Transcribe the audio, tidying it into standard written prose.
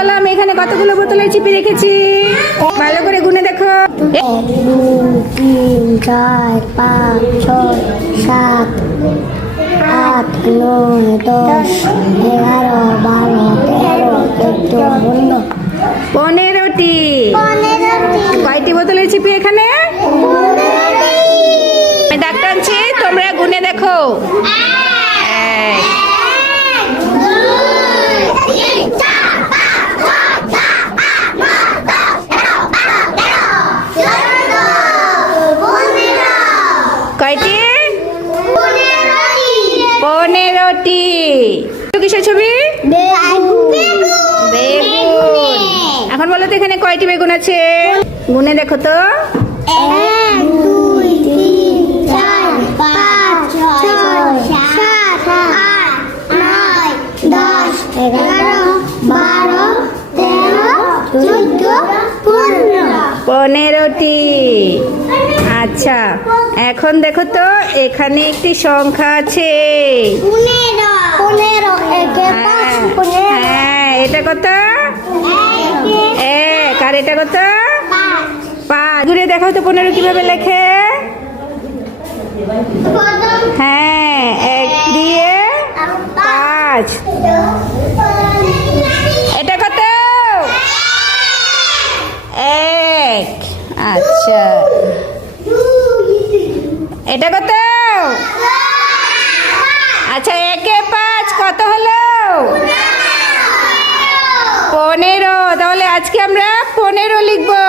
বলো আমি এখানে কতগুলো বোতলের চিপি রেখেছি? ভালো করে গুনে দেখো। 1 2 3 4 5 6 7 8 9 10 11 12 13 14 15টি। কয়টি বোতলের চিপি এখানে? আমি দাগ টানছি, তোমরা গুনে দেখো। 1 কয়টি? 15টি। কিসের ছবি? বেগুন। এখন বলো তো এখানে কয়টি বেগুন আছে? গুনে দেখো তো। 1 2 3 4 5 6 7 8 9 10 11 12 13 14 15টি। আচ্ছা, এখন দেখো তো এখানে একটি সংখ্যা আছে। 15 হ্যাঁ, এটা কত? 1। আর এটা কত? 5। ঘুরে দেখাও তো 15 কিভাবে লেখে। হ্যাঁ, 1 দিয়ে 5। এটা কত? 1। আচ্ছা, এটা কত? আচ্ছা, 1 এ 5 কত হলো? 15। তাহলে আজকে আমরা 15 লিখবো।